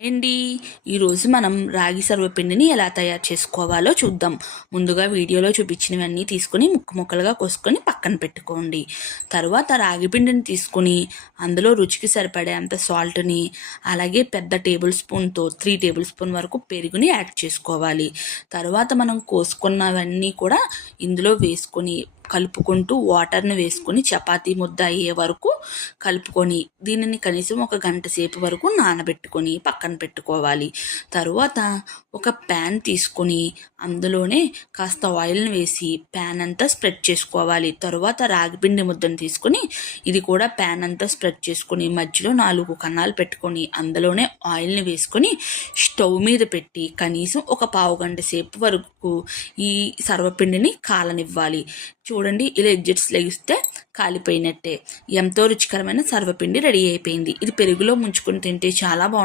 ఏంటి ఈరోజు మనం రాగి సర్వపిండిని ఎలా తయారు చేసుకోవాలో చూద్దాం. ముందుగా వీడియోలో చూపించినవన్నీ తీసుకొని ముక్కలుగా కోసుకొని పక్కన పెట్టుకోండి. తర్వాత రాగి పిండిని తీసుకొని అందులో రుచికి సరిపడేంత సాల్ట్ని, అలాగే పెద్ద టేబుల్ స్పూన్తో 3 టేబుల్ స్పూన్ వరకు పెరుగుని యాడ్ చేసుకోవాలి. తర్వాత మనం కోసుకున్నవన్నీ కూడా ఇందులో వేసుకొని కలుపుకుంటూ వాటర్ని వేసుకొని చపాతీ ముద్ద అయ్యే వరకు కలుపుకొని దీనిని కనీసం 1 గంట సేపు వరకు నానబెట్టుకొని పక్కన పెట్టుకోవాలి. తరువాత ఒక ప్యాన్ తీసుకొని అందులోనే కాస్త ఆయిల్ని వేసి ప్యాన్ అంతా స్ప్రెడ్ చేసుకోవాలి. తరువాత రాగిపిండి ముద్దను తీసుకొని ఇది కూడా ప్యాన్ అంతా స్ప్రెడ్ చేసుకొని మధ్యలో 4 కన్నాలు పెట్టుకొని అందులోనే ఆయిల్ని వేసుకొని స్టవ్ మీద పెట్టి కనీసం ఒక పావు గంట సేపు వరకు ఈ సర్వపిండిని కాలనివ్వాలి. చూడండి, ఇలా ఎడ్జెట్స్ లెగిస్తే కాలిపోయినట్టే. ఎంతో రుచికరమైన సర్వపిండి రెడీ అయిపోయింది. ఇది పెరుగులో ముంచుకొని తింటే చాలా బాగుంటుంది.